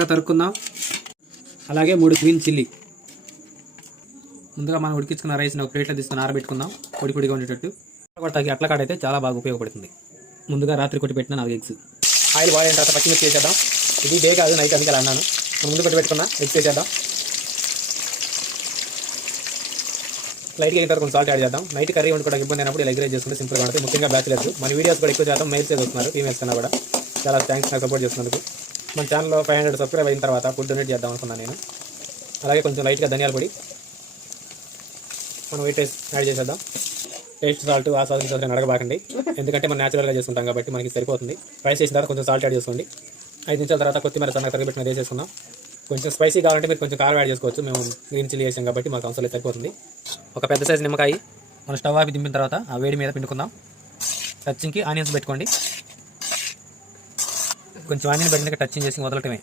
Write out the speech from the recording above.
తరుక్కుందాం. అలాగే 3 green chilli. ముందుగా మనం ఉడికించుకున్న రైస్ని ఒక ప్లేట్లో తీసుకుని ఆరబెట్టుకుందాం, పొడి పొడిగా ఉండేటట్టు. కొడతాకి అట్ల కాడ అయితే చాలా బాగా ఉపయోగపడుతుంది. ముందుగా రాత్రి కొట్టి పెట్టిన 4 ఎగ్స్. ఆయిల్ బాయిల్ అయిన తర్వాత పచ్చిమిర్చి వేసేద్దాం. ఇది డే కాదు, నైట్ అందుకే అన్నాను. ముందు కొట్టి పెట్టుకున్న ఎగ్స్ వేసేద్దాం. లైట్గా అయిన తర్వాత కొంచెం సాల్ట్ యాడ్ చేద్దాం. నైట్ కర్రీ వండుకోవడానికి ఇబ్బంది అయినప్పుడు ఇలా ఎగ్ రైస్ చేసుకుంటే సింపుల్గా ఉంటుంది. ముఖ్యంగా బ్యాచిలర్స్ మన వీడియోస్ కూడా ఎక్కువ శాతం మెయిల్స్ వస్తున్నారు, ఫీమేల్స్ కన్నా కూడా. చాలా థ్యాంక్స్ నాకు సపోర్ట్ చేస్తున్నందుకు. మన ఛానల్లో 500 సబ్స్క్రైబ్ అయిన తర్వాత ఫుడ్ డొనేట్ చేద్దాం అనుకున్నాను నేను. అలాగే కొంచెం లైట్గా ధనియాల పొడి, మనం వైట్ రైస్ యాడ్ చేసేద్దాం. టేస్ట్ సాల్ట్ ఆ సాల్ట్ అడగబాకండి, ఎందుకంటే మనం న్యాచురల్గా చేసుకుంటాం కాబట్టి మనకి సరిపోతుంది. రైస్ చేసిన తర్వాత కొంచెం సాల్ట్ యాడ్ చేసుకోండి. 5 నిమిషాల తర్వాత కొత్తిమీర సన్నగా తరిగిపెట్టిన వేసేసుకుందాం. కొంచెం స్పైసీ కావాలంటే మీరు కొంచెం కారం యాడ్ చేసుకోవచ్చు. మేము గ్రీన్ చిల్లీ వేసాం కాబట్టి మాకు అవసరం సరిపోతుంది. ఒక పెద్ద సైజు నిమ్మకాయ మనం స్టవ్ ఆపి దింపిన తర్వాత ఆ వేడి మీద పిండుకుందాం. టచ్చింగ్కి ఆనియన్స్ పెట్టుకోండి. కొంచెం ఆనియన్ పెట్టినాక టచింగ్ చేసి వదలటమే.